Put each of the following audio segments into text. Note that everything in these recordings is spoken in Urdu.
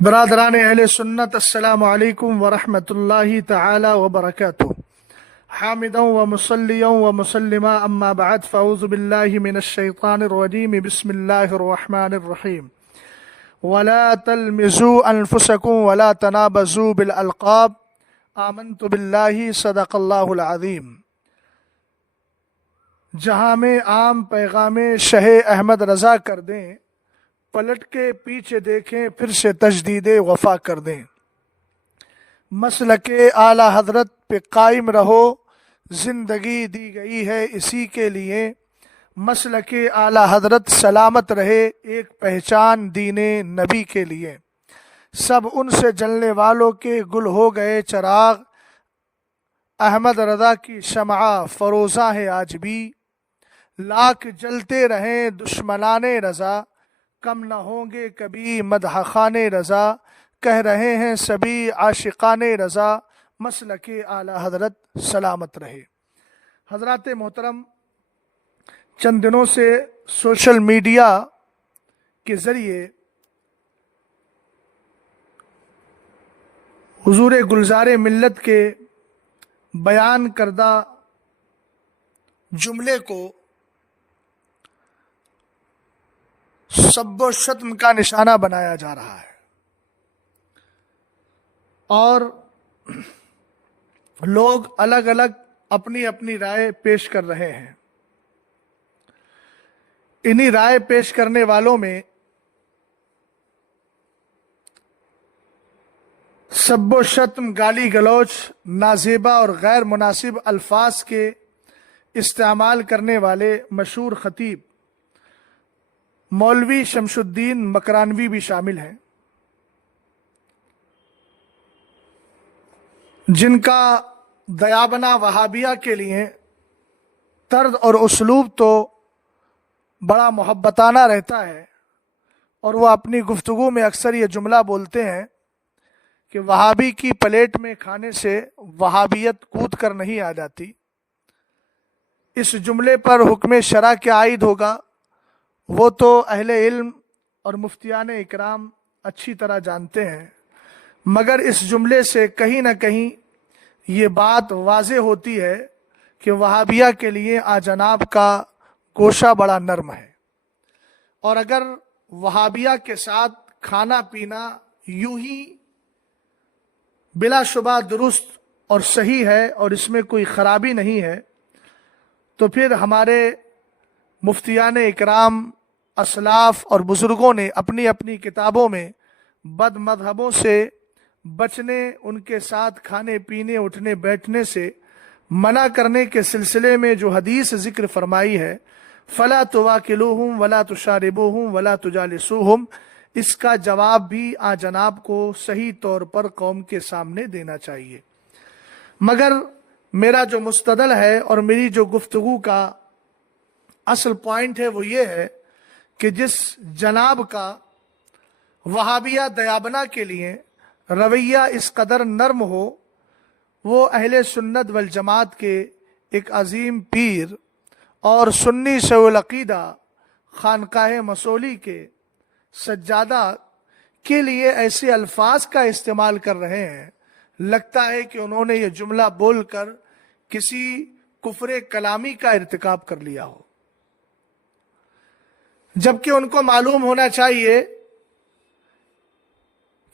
برادران اہل سنت، السلام علیکم ورحمۃ اللہ تعالی وبرکاتہ۔ حامدا ومصلیا ومسلما اما بعد فاعوذ باللہ من الشیطان الرجیم، بسم اللہ الرحمن الرحیم۔ ولا تلمزوا انفسکم ولا تنابزوا بالالقاب آمنت باللہ صدق اللہ العظیم۔ جہاں میں عام پیغام شہ احمد رضا کر دیں، پلٹ کے پیچھے دیکھیں پھر سے تجدید وفا کر دیں۔ مسلک اعلی حضرت پہ قائم رہو، زندگی دی گئی ہے اسی کے لیے۔ مسلک اعلی حضرت سلامت رہے، ایک پہچان دین نبی کے لیے۔ سب ان سے جلنے والوں کے گل ہو گئے چراغ، احمد رضا کی شمع فروزاں ہے آج بھی۔ لاکھ جلتے رہیں دشمنان رضا، کم نہ ہوں گے کبھی مدح خان رضا۔ کہہ رہے ہیں سبھی عاشقان رضا، مسلک اعلی حضرت سلامت رہے۔ حضرات محترم، چند دنوں سے سوشل میڈیا کے ذریعے حضور گلزار ملت کے بیان کردہ جملے کو سب و شتم کا نشانہ بنایا جا رہا ہے، اور لوگ الگ الگ اپنی اپنی رائے پیش کر رہے ہیں۔ انہی رائے پیش کرنے والوں میں سب و شتم، گالی گلوچ، نازیبا اور غیر مناسب الفاظ کے استعمال کرنے والے مشہور خطیب مولوی شمس الدین مکرانوی بھی شامل ہیں، جن کا دیابنا وہابیہ کے لیے طرز اور اسلوب تو بڑا محبتانہ رہتا ہے، اور وہ اپنی گفتگو میں اکثر یہ جملہ بولتے ہیں کہ وہابی کی پلیٹ میں کھانے سے وہابیت کود کر نہیں آ جاتی۔ اس جملے پر حکم شرع کیا عائد ہوگا وہ تو اہل علم اور مفتیان اکرام اچھی طرح جانتے ہیں، مگر اس جملے سے کہیں نہ کہیں یہ بات واضح ہوتی ہے کہ وہابیہ کے لیے جناب کا گوشہ بڑا نرم ہے، اور اگر وہابیہ کے ساتھ کھانا پینا یوں ہی بلا شبہ درست اور صحیح ہے اور اس میں کوئی خرابی نہیں ہے، تو پھر ہمارے مفتیان اکرام، اسلاف اور بزرگوں نے اپنی اپنی کتابوں میں بد مذہبوں سے بچنے، ان کے ساتھ کھانے پینے اٹھنے بیٹھنے سے منع کرنے کے سلسلے میں جو حدیث ذکر فرمائی ہے، فلا تواکلوہم ولا تشاربوہم ولا تجالسوہم، اس کا جواب بھی جناب کو صحیح طور پر قوم کے سامنے دینا چاہیے۔ مگر میرا جو مستدل ہے اور میری جو گفتگو کا اصل پوائنٹ ہے وہ یہ ہے کہ جس جناب کا وہابیہ دیابنا کے لیے رویہ اس قدر نرم ہو، وہ اہل سنت والجماعت کے ایک عظیم پیر اور سنی شیخ العقیدہ خانقاہ مصولی کے سجادہ کے لیے ایسے الفاظ کا استعمال کر رہے ہیں، لگتا ہے کہ انہوں نے یہ جملہ بول کر کسی کفر کلامی کا ارتکاب کر لیا ہو، جبکہ ان کو معلوم ہونا چاہیے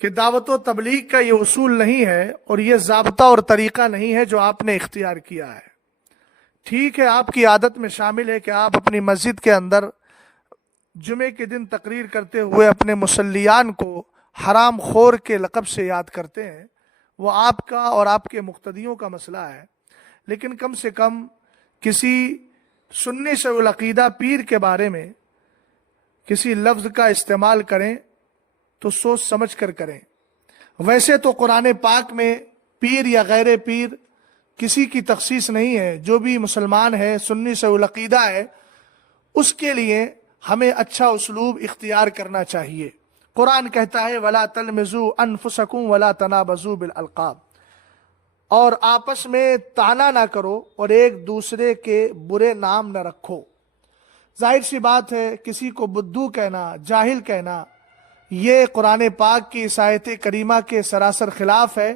کہ دعوت و تبلیغ کا یہ اصول نہیں ہے اور یہ ضابطہ اور طریقہ نہیں ہے جو آپ نے اختیار کیا ہے۔ ٹھیک ہے، آپ کی عادت میں شامل ہے کہ آپ اپنی مسجد کے اندر جمعے کے دن تقریر کرتے ہوئے اپنے مصلیان کو حرام خور کے لقب سے یاد کرتے ہیں، وہ آپ کا اور آپ کے مقتدیوں کا مسئلہ ہے، لیکن کم سے کم کسی سنی شیخ العقیدہ پیر کے بارے میں کسی لفظ کا استعمال کریں تو سوچ سمجھ کر کریں۔ ویسے تو قرآن پاک میں پیر یا غیر پیر کسی کی تخصیص نہیں ہے، جو بھی مسلمان ہے، سنی شیخ العقیدہ ہے، اس کے لیے ہمیں اچھا اسلوب اختیار کرنا چاہیے۔ قرآن کہتا ہے وَلَا تَلْمِزُوا أَنفُسَكُمْ وَلَا تَنَابَزُوا بِالْأَلْقَابِ، اور آپس میں طعنہ نہ کرو اور ایک دوسرے کے برے نام نہ رکھو۔ ظاہر سی بات ہے، کسی کو بدھو کہنا، جاہل کہنا یہ قرآن پاک کی اس آیت کریمہ کے سراسر خلاف ہے،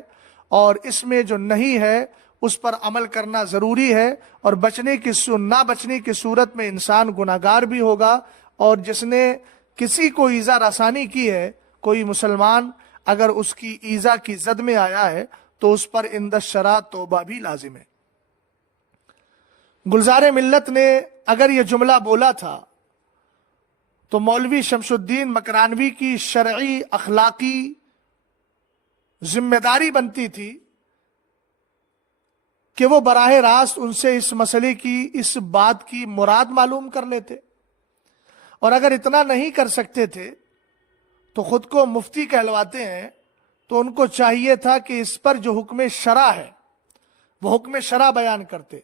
اور اس میں جو نہیں ہے اس پر عمل کرنا ضروری ہے، اور نہ بچنے کی صورت میں انسان گناہگار بھی ہوگا۔ اور جس نے کسی کو ایذا رسانی کی ہے، کوئی مسلمان اگر اس کی ایذا کی زد میں آیا ہے تو اس پر عند الشرع توبہ بھی لازم ہے۔ گلزار ملت نے اگر یہ جملہ بولا تھا تو مولوی شمس الدین مکرانوی کی شرعی اخلاقی ذمہ داری بنتی تھی کہ وہ براہ راست ان سے اس مسئلے کی، اس بات کی مراد معلوم کر لیتے، اور اگر اتنا نہیں کر سکتے تھے تو خود کو مفتی کہلواتے ہیں، تو ان کو چاہیے تھا کہ اس پر جو حکم شرع ہے وہ حکم شرع بیان کرتے۔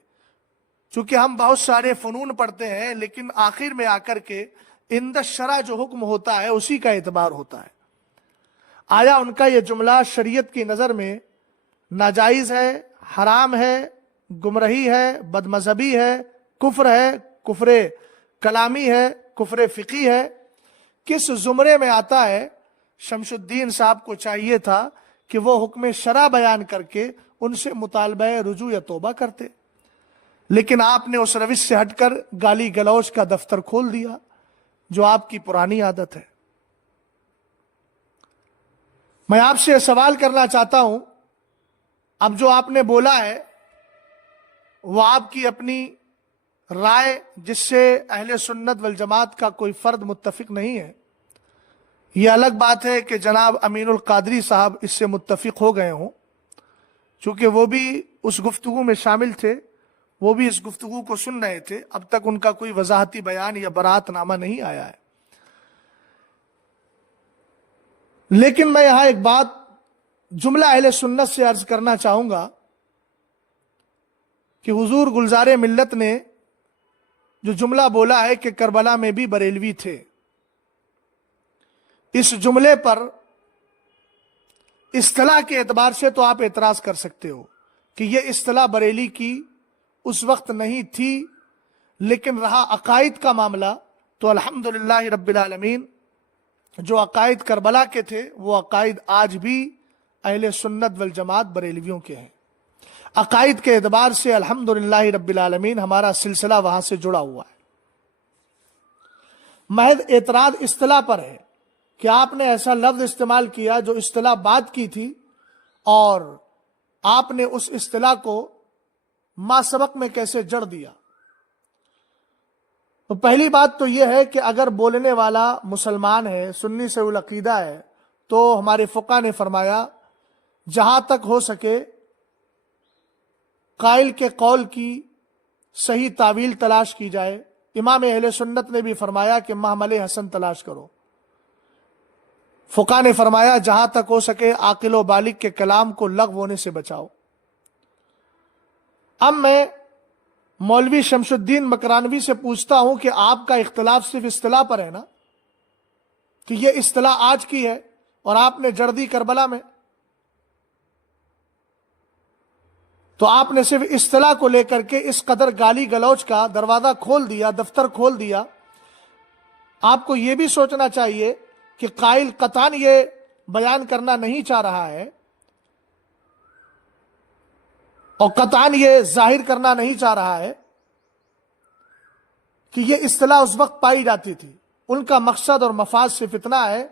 چونکہ ہم بہت سارے فنون پڑھتے ہیں لیکن آخر میں آ کر کے عند الشرع جو حکم ہوتا ہے اسی کا اعتبار ہوتا ہے۔ آیا ان کا یہ جملہ شریعت کی نظر میں ناجائز ہے، حرام ہے، گمراہی ہے، بد مذہبی ہے، کفر کلامی ہے، کفر فقہی ہے، کس زمرے میں آتا ہے؟ شمس الدین صاحب کو چاہیے تھا کہ وہ حکم شرع بیان کر کے ان سے مطالبہ رجوع یا توبہ کرتے، لیکن آپ نے اس روش سے ہٹ کر گالی گلوچ کا دفتر کھول دیا، جو آپ کی پرانی عادت ہے۔ میں آپ سے سوال کرنا چاہتا ہوں، اب جو آپ نے بولا ہے وہ آپ کی اپنی رائے، جس سے اہل سنت والجماعت کا کوئی فرد متفق نہیں ہے۔ یہ الگ بات ہے کہ جناب امین القادری صاحب اس سے متفق ہو گئے ہوں، چونکہ وہ بھی اس گفتگو میں شامل تھے، وہ بھی اس گفتگو کو سن رہے تھے، اب تک ان کا کوئی وضاحتی بیان یا برات نامہ نہیں آیا ہے۔ لیکن میں یہاں ایک بات جملہ اہل سنت سے عرض کرنا چاہوں گا کہ حضور گلزار ملت نے جو جملہ بولا ہے کہ کربلا میں بھی بریلوی تھے، اس جملے پر اصطلاح کے اعتبار سے تو آپ اعتراض کر سکتے ہو کہ یہ اصطلاح بریلی کی اس وقت نہیں تھی، لیکن رہا عقائد کا معاملہ تو الحمدللہ رب العالمین جو عقائد کربلا کے تھے وہ عقائد آج بھی اہل سنت والجماعت بریلویوں کے ہیں۔ عقائد کے اعتبار سے الحمدللہ رب العالمین ہمارا سلسلہ وہاں سے جڑا ہوا ہے۔ محض اعتراض اصطلاح پر ہے کہ آپ نے ایسا لفظ استعمال کیا جو اصطلاح بات کی تھی، اور آپ نے اس اصطلاح کو ما سبق میں کیسے جڑ دیا۔ تو پہلی بات تو یہ ہے کہ اگر بولنے والا مسلمان ہے، سنی سے العقیدہ ہے، تو ہمارے فقہ نے فرمایا جہاں تک ہو سکے قائل کے قول کی صحیح تعویل تلاش کی جائے۔ امام اہل سنت نے بھی فرمایا کہ محمل حسن تلاش کرو۔ فقہ نے فرمایا جہاں تک ہو سکے عاقل و بالغ کے کلام کو لغو ہونے سے بچاؤ۔ اب میں مولوی شمس الدین مکرانوی سے پوچھتا ہوں کہ آپ کا اختلاف صرف اصطلاح پر ہے نا، کہ یہ اصطلاح آج کی ہے اور آپ نے جڑ دی کربلا میں، تو آپ نے صرف اصطلاح کو لے کر کے اس قدر گالی گلوچ کا دروازہ کھول دیا، دفتر کھول دیا۔ آپ کو یہ بھی سوچنا چاہیے کہ قائل قطعاً یہ بیان کرنا نہیں چاہ رہا ہے اور قطعاً یہ ظاہر کرنا نہیں چاہ رہا ہے کہ یہ اصطلاح اس وقت پائی جاتی تھی۔ ان کا مقصد اور مفاد صرف اتنا ہے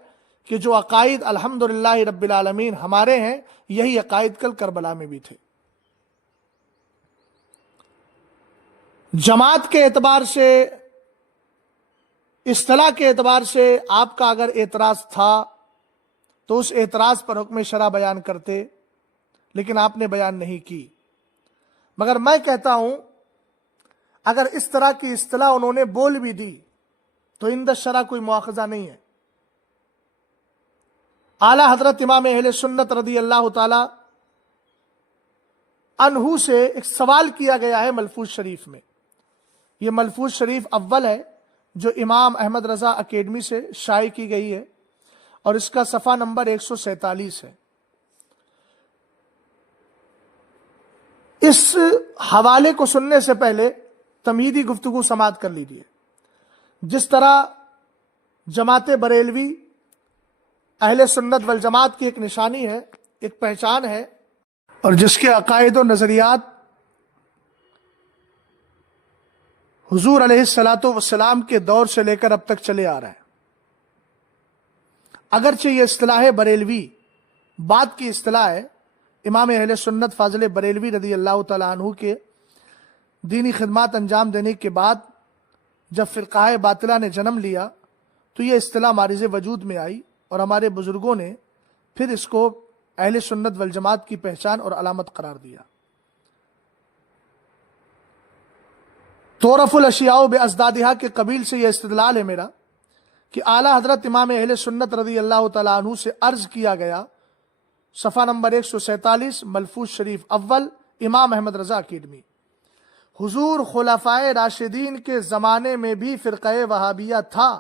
کہ جو عقائد الحمدللہ رب العالمین ہمارے ہیں، یہی عقائد کل کربلا میں بھی تھے۔ جماعت کے اعتبار سے، اصطلاح کے اعتبار سے آپ کا اگر اعتراض تھا تو اس اعتراض پر حکم شرع بیان کرتے، لیکن آپ نے بیان نہیں کی۔ مگر میں کہتا ہوں اگر اس طرح کی اصطلاح انہوں نے بول بھی دی تو عند الشرع کوئی مواخذہ نہیں ہے۔ اعلی حضرت امام اہل سنت رضی اللہ تعالی عنہ سے ایک سوال کیا گیا ہے ملفوظ شریف میں۔ یہ ملفوظ شریف اول ہے جو امام احمد رضا اکیڈمی سے شائع کی گئی ہے، اور اس کا صفحہ نمبر 147 ہے۔ اس حوالے کو سننے سے پہلے تمہیدی گفتگو سماعت کر لیجیے۔ جس طرح جماعت بریلوی اہل سنت والجماعت کی ایک نشانی ہے، ایک پہچان ہے، اور جس کے عقائد و نظریات حضور علیہ الصلاۃ والسلام کے دور سے لے کر اب تک چلے آ رہے ہیں۔ اگرچہ یہ اصطلاح بریلوی بعد کی اصطلاح ہے، امام اہل سنت فاضل بریلوی رضی اللہ تعالیٰ عنہ کے دینی خدمات انجام دینے کے بعد جب فرقہ باطلہ نے جنم لیا تو یہ اصطلاح معرض وجود میں آئی، اور ہمارے بزرگوں نے پھر اس کو اہل سنت والجماعت کی پہچان اور علامت قرار دیا۔ تعرف الاشیاء بازدادها کے قبیل سے یہ استدلال ہے میرا کہ اعلیٰ حضرت امام اہل سنت رضی اللہ تعالیٰ عنہ سے عرض کیا گیا، صفحہ نمبر 147 ملفوظ شریف اول، امام احمد رضا اکیڈمی، حضور خلفائے راشدین کے زمانے میں بھی فرقہ وہابیہ تھا۔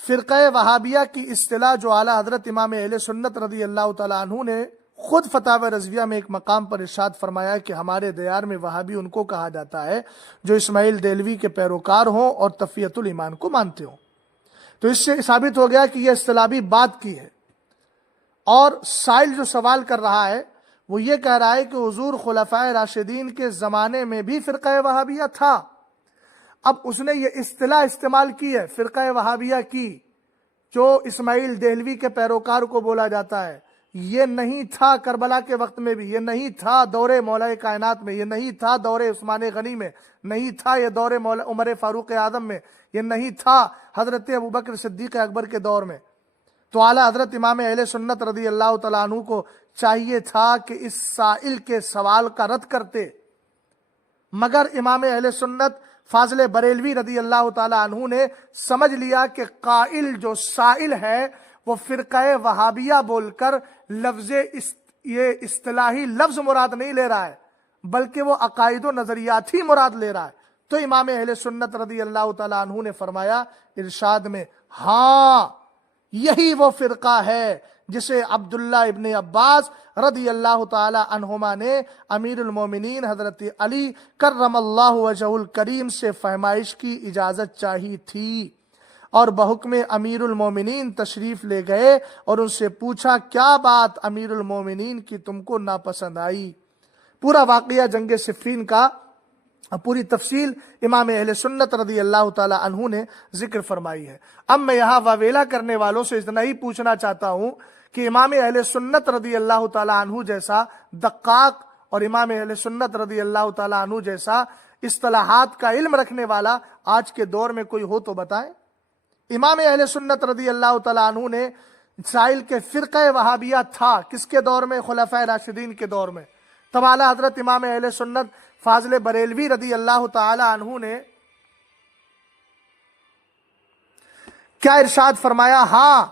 فرقہ وہابیہ کی اصطلاح جو اعلیٰ حضرت امام اہل سنت رضی اللہ تعالیٰ عنہ نے خود فتاوی رضویہ میں ایک مقام پر ارشاد فرمایا کہ ہمارے دیار میں وہابی ان کو کہا جاتا ہے جو اسماعیل دہلوی کے پیروکار ہوں اور تفیت الایمان کو مانتے ہوں۔ تو اس سے ثابت ہو گیا کہ یہ اصطلاح بھی بات کی ہے، اور سائل جو سوال کر رہا ہے وہ یہ کہہ رہا ہے کہ حضور خلفائے راشدین کے زمانے میں بھی فرقہ وہابیہ تھا۔ اب اس نے یہ اصطلاح استعمال کی ہے فرقہ وہابیہ کی، جو اسماعیل دہلوی کے پیروکار کو بولا جاتا ہے۔ یہ نہیں تھا کربلا کے وقت میں بھی، یہ نہیں تھا دور مولا کائنات میں، یہ نہیں تھا دور عثمان غنی میں، نہیں تھا یہ دور عمر فاروق اعظم میں، یہ نہیں تھا حضرت ابوبکر صدیق اکبر کے دور میں۔ تو اعلیٰ حضرت امام اہل سنت رضی اللہ تعالیٰ عنہ کو چاہیے تھا کہ اس سائل کے سوال کا رد کرتے، مگر امام اہل سنت فاضل بریلوی رضی اللہ تعالیٰ عنہ نے سمجھ لیا کہ قائل جو سائل ہے وہ فرقہ وہابیہ بول کر یہ اصطلاحی لفظ مراد نہیں لے رہا ہے، بلکہ وہ عقائد و نظریات ہی مراد لے رہا ہے۔ تو امام اہل سنت رضی اللہ تعالیٰ عنہ نے فرمایا ارشاد میں، ہاں یہی وہ فرقہ ہے جسے عبداللہ ابن عباس رضی اللہ تعالی عنہما نے امیر المومنین حضرت علی کرم اللہ وجہہ الکریم سے فہمائش کی اجازت چاہی تھی، اور بحکم امیر المومنین تشریف لے گئے اور ان سے پوچھا کیا بات امیر المومنین کی تم کو ناپسند آئی۔ پورا واقعہ جنگ صفین کا پوری تفصیل امام اہل سنت رضی اللہ تعالی عنہ نے ذکر فرمائی ہے۔ اب میں یہاں واویلا کرنے والوں سے اتنا ہی پوچھنا چاہتا ہوں کہ امام اہل سنت رضی اللہ تعالی عنہ جیسا دقاق اور امام اہل سنت رضی اللہ تعالی عنہ جیسا اصطلاحات کا علم رکھنے والا آج کے دور میں کوئی ہو تو بتائیں۔ امام اہل سنت رضی اللہ تعالی عنہ نے سائل کے فرقہ وہابیہ تھا کس کے دور میں؟ خلفائے راشدین کے دور میں۔ تب اعلیٰ حضرت امام اہل سنت فاضل بریلوی رضی اللہ تعالی عنہ نے کیا ارشاد فرمایا؟ ہاں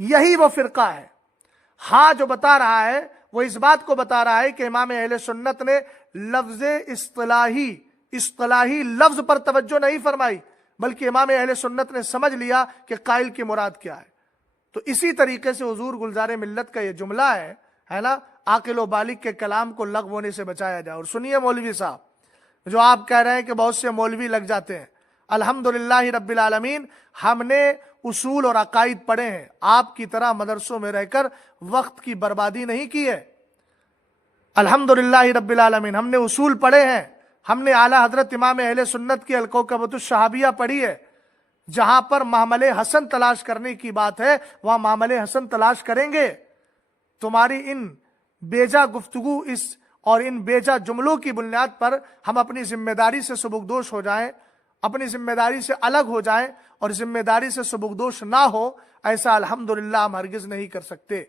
یہی وہ فرقہ ہے۔ ہاں جو بتا رہا ہے وہ اس بات کو بتا رہا ہے کہ امام اہل سنت نے لفظ اصطلاحی لفظ پر توجہ نہیں فرمائی، بلکہ امام اہل سنت نے سمجھ لیا کہ قائل کی مراد کیا ہے۔ تو اسی طریقے سے حضور گلزار ملت کا یہ جملہ ہے نا، عاقل و بالغ کے کلام کو لغو ہونے سے بچایا جائے۔ اور سنیے مولوی صاحب، جو آپ کہہ رہے ہیں کہ بہت سے مولوی لگ جاتے ہیں، الحمدللہ رب العالمین ہم نے اصول اور عقائد پڑھے ہیں، آپ کی طرح مدرسوں میں رہ کر وقت کی بربادی نہیں کی ہے۔ الحمدللہ رب العالمین ہم نے اصول پڑھے ہیں، ہم نے اعلیٰ حضرت امام اہل سنت کی الکوکبۃ الشہابیہ پڑھی ہے۔ جہاں پر معمل حسن تلاش کرنے کی بات ہے وہاں معمل حسن تلاش کریں گے۔ تمہاری ان بیجا گفتگو اور ان بیجا جملوں کی بنیاد پر ہم اپنی ذمہ داری سے سبکدوش ہو جائیں، اپنی ذمہ داری سے الگ ہو جائیں اور ذمہ داری سے سبکدوش نہ ہو، ایسا الحمدللہ ہم ہرگز نہیں کر سکتے۔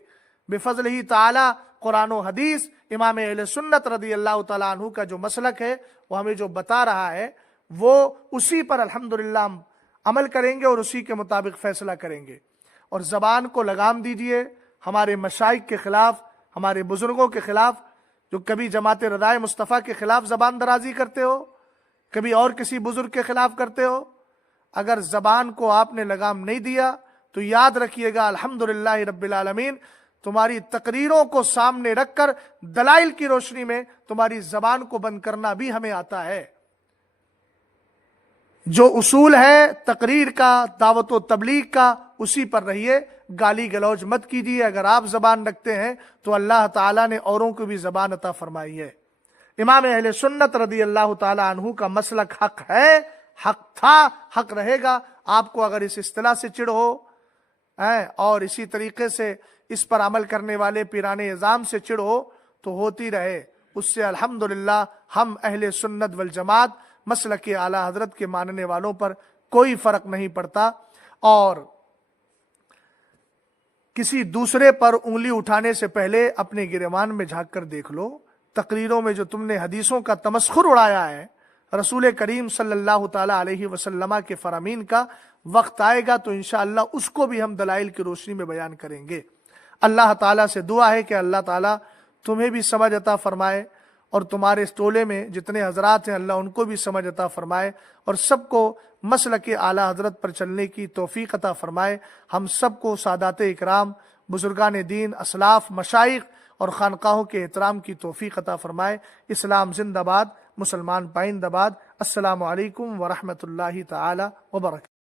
بفضل ہی تعالی قرآن و حدیث امام اہل سنت رضی اللہ تعالیٰ عنہ کا جو مسلک ہے وہ ہمیں جو بتا رہا ہے وہ اسی پر الحمدللہ ہم عمل کریں گے اور اسی کے مطابق فیصلہ کریں گے۔ اور زبان کو لگام دیجئے ہمارے مشائخ کے خلاف، ہمارے بزرگوں کے خلاف، جو کبھی جماعت رضائے مصطفیٰ کے خلاف زبان درازی کرتے ہو، کبھی اور کسی بزرگ کے خلاف کرتے ہو، اگر زبان کو آپ نے لگام نہیں دیا تو یاد رکھیے گا الحمدللہ رب العالمین تمہاری تقریروں کو سامنے رکھ کر دلائل کی روشنی میں تمہاری زبان کو بند کرنا بھی ہمیں آتا ہے۔ جو اصول ہے تقریر کا، دعوت و تبلیغ کا، اسی پر رہیے، گالی گلوچ مت کیجیے۔ اگر آپ زبان رکھتے ہیں تو اللہ تعالیٰ نے اوروں کو بھی زبان عطا فرمائی ہے۔ امام اہل سنت رضی اللہ تعالیٰ عنہ کا مسلک حق ہے، حق تھا، حق رہے گا۔ آپ کو اگر اس اصطلاح سے چڑ ہو اور اسی طریقے سے اس پر عمل کرنے والے پیران اعظام سے چڑ ہو تو ہوتی رہے، اس سے الحمدللہ ہم اہل سنت والجماعت مسلک اعلیٰ حضرت کے ماننے والوں پر کوئی فرق نہیں پڑتا۔ اور کسی دوسرے پر انگلی اٹھانے سے پہلے اپنے گریبان میں جھانک کر دیکھ لو۔ تقریروں میں جو تم نے حدیثوں کا تمسخر اڑایا ہے رسول کریم صلی اللہ تعالی علیہ وسلم کے فرامین کا، وقت آئے گا تو انشاءاللہ اس کو بھی ہم دلائل کی روشنی میں بیان کریں گے۔ اللہ تعالیٰ سے دعا ہے کہ اللہ تعالیٰ تمہیں بھی سمجھ عطا فرمائے، اور تمہارے اس ٹولے میں جتنے حضرات ہیں اللہ ان کو بھی سمجھ عطا فرمائے، اور سب کو مسلک اعلیٰ حضرت پر چلنے کی توفیق عطا فرمائے۔ ہم سب کو سادات اکرام، بزرگان دین، اسلاف، مشائخ اور خانقاہوں کے احترام کی توفیق عطا فرمائے۔ اسلام زندہ باد، مسلمان پائندہ باد۔ السلام علیکم ورحمۃ اللہ تعالی وبرکاتہ۔